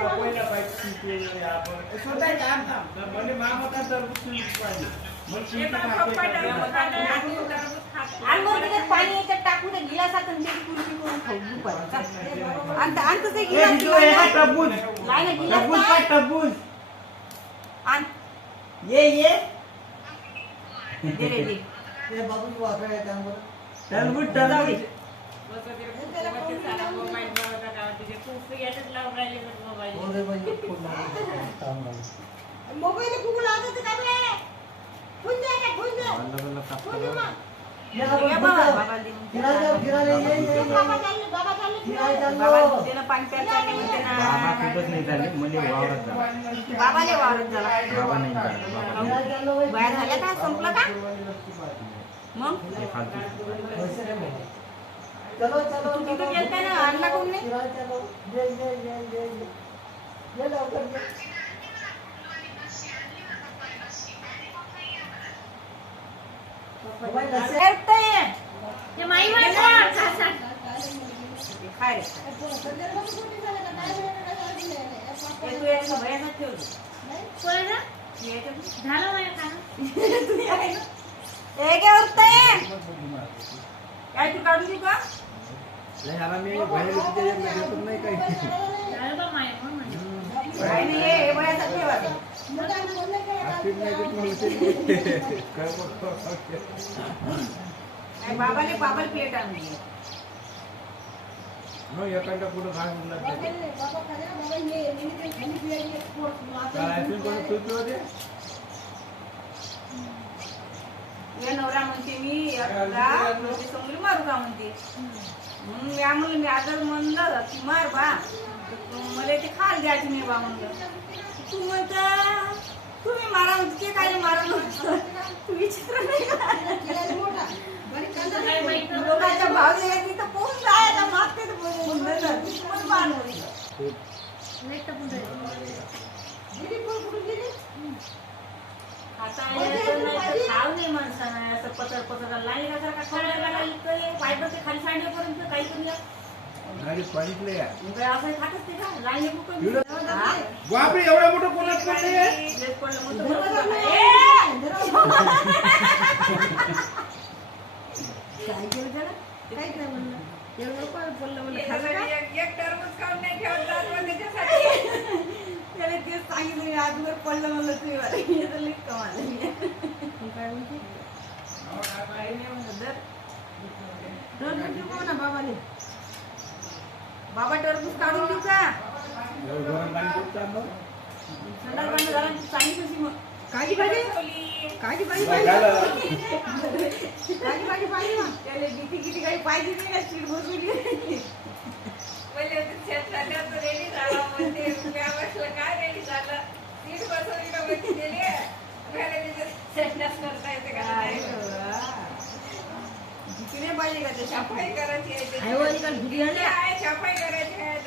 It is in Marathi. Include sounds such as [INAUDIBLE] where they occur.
पहिला पाहिजे चिंचे आपण स्वतः काम तर म्हणजे मामाचा टरबूज चिंच पाहिजे मग खाते आणि मग त्याच्यात पाणी याच्यात टाकून ते गिलासात आणि त्याची कुल्फी करून खाऊ दुपारी. चल. आणि आणि तसं गिलास टरबूज नाही ना, गिलास टरबूज. काय टरबूज आण. ये ये दे रे, दे. टरबूज जाऊ टरबूज दे. मोबाईल. गुगल आता तर काय रे? फुल दे रे, फुल दे. फुल दे मग. ये बाबा, बाबा दे. बाबा चालले, बाबा चालले. बाबा दे ना, पाणी प्यायला चालले म्हणते ना. बाबा खूपच नाही झाले मुली वावरत झाला बाबाले वावरत झाला बाबा नाही झाला बाबा. बाया झाल्या का? संपलं का? मग. हे फालतू तू तिथं गेलता ना आणला कोण नाही ऐकतंय. ते माई म्हणतात. खाय रे. हे तू याच्या भयानक ठेव तू. कोणाला? तू याच्यात- झालं माझ्या? [LAUGHS] हे? काय तू काढून देऊ का? नाही आता मी बाहेर नाही काही. पेट आणली एखादा पुढं काय म्हणलं? या नवरा म्हणते मी मारू का म्हणते? मग मी म्हणलं मी आदर म्हणलं की मार बा मला ते खाल द्यायची नाही बा म्हणलं तू म्हणता तुम्ही मारा म्हणते ते काय मारा म्हणतो तू नाही का? लोकांच्या भाव द्यायची तर पोहून जायला मागते तर. पण राहिलं. आता नाही माणसानं असं पतर पतर लाईन ते खाली सांडेपर्यंत काही पाणीच नाही आहे. मग असं खातच ते का लाईन एवढं? हा? बापरे एवढा मोठा कोणाच पडले लेट पडलं म्हणतो बरोबर ए! काय केलं त्याला? काय काय म्हणलं? एवढं पण बोललं म्हणलं, खाल्लं का? त्याला तेच सांगितलं मी आजवर पडलं म्हणलं तू हे तर लई कमाल आहे. मग काय म्हणते? काही नाही म्हणलं, धर. म्हणते कोण आहे बाबाले? बाबा टरबूज काढून देऊ का पाणी. संडास झालं की चांगली कशी मग काळजी पाहिजे काय झालं? काळजी पाहिजे मग त्याला किती किती काही पाहिजे नाही ना सीट बसवली किती नाही पाहिजे का ते छापाई करायची आहे. आई वडील का घरी आले?